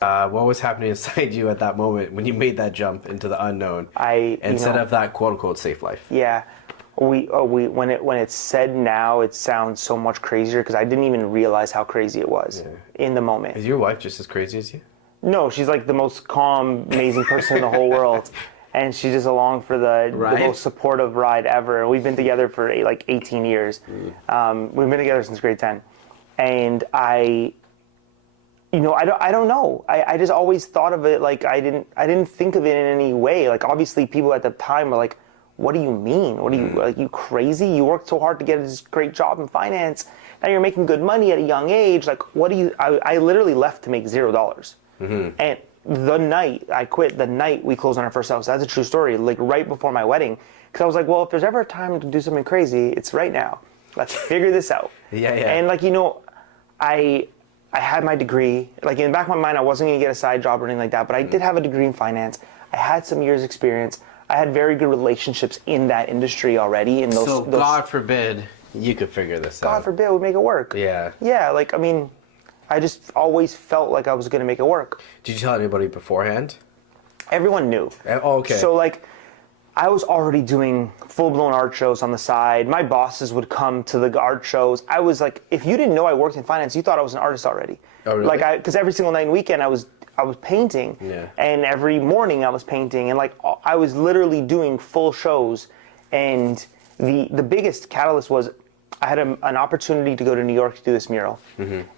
What was happening inside you at that moment when you made that jump into the unknown I, you instead know, of that quote unquote safe life? yeah, we when it's said now, it sounds so much crazier because I didn't even realize how crazy it was in the moment. Is your wife just as crazy as you? No, she's like the most calm, amazing person in the whole world, and she's just along for the Right? most supportive ride ever. We've been together for like 18 years. We've been together since grade 10, and I don't know. I just always thought of it like I didn't think of it in any way. Like obviously people at the time were like, "What do you mean? What are you like? You crazy? You worked so hard to get this great job in finance. Now you're making good money at a young age. Like what do you?" I literally left to make $0. And the night I quit, the night we closed on our first house. That's a true story. Like right before my wedding, because I was like, "Well, if there's ever a time to do something crazy, it's right now. Let's figure this out." Yeah, yeah. And I had my degree. Like in the back of my mind, I wasn't going to get a side job or anything like that, but I did have a degree in finance. I had some years experience. I had very good relationships in that industry already. In those, So those God forbid you could figure this out. God forbid we make it work. Yeah. Yeah, like I mean, I just always felt like I was going to make it work. Did you tell anybody beforehand? Everyone knew. Oh, okay. So like I was already doing full-blown art shows on the side. My bosses would come to the art shows. I was like, if you didn't know I worked in finance, you thought I was an artist already. Oh, really? Like because every single night and weekend I was painting. Yeah. And every morning I was painting, and like I was literally doing full shows. And the biggest catalyst was I had an opportunity to go to New York to do this mural,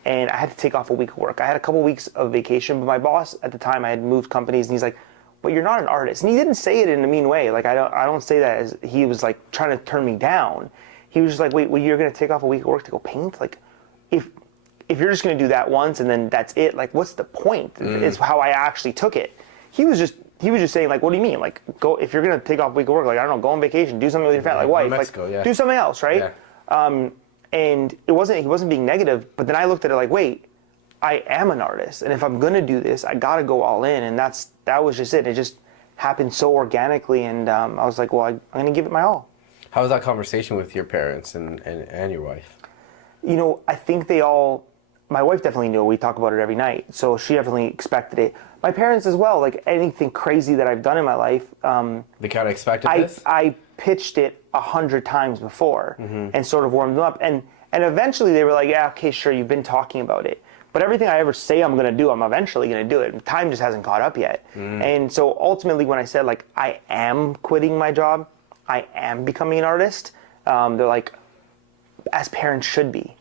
and I had to take off a week of work. I had a couple weeks of vacation, but my boss at the time, I had moved companies, and he's like, "But you're not an artist." And he didn't say it in a mean way. Like I don't say that as he was like trying to turn me down. He was just like, "Wait, well, you're gonna take off a week of work to go paint? Like, if you're just gonna do that once and then that's it, like what's the point?" Is how I actually took it. He was just saying like, "What do you mean? Like, go if you're gonna take off a week of work, like I don't know, go on vacation, do something with your family, like wife, Mexico, like yeah. do something else, right?" Yeah. And he wasn't being negative, but then I looked at it like, wait, I am an artist, and if I'm gonna do this, I gotta go all in, and that was just it. It just happened so organically, and I was like, well, I'm gonna give it my all. How was that conversation with your parents and your wife? I think my wife definitely knew. We talk about it every night, so she definitely expected it. My parents as well, like anything crazy that I've done in my life. They kind of expected this? I pitched it 100 times before and sort of warmed them up. And eventually they were like, yeah, okay, sure, you've been talking about it. But everything I ever say I'm going to do, I'm eventually going to do it. Time just hasn't caught up yet. And so ultimately when I said, like, I am quitting my job, I am becoming an artist, they're like, as parents should be.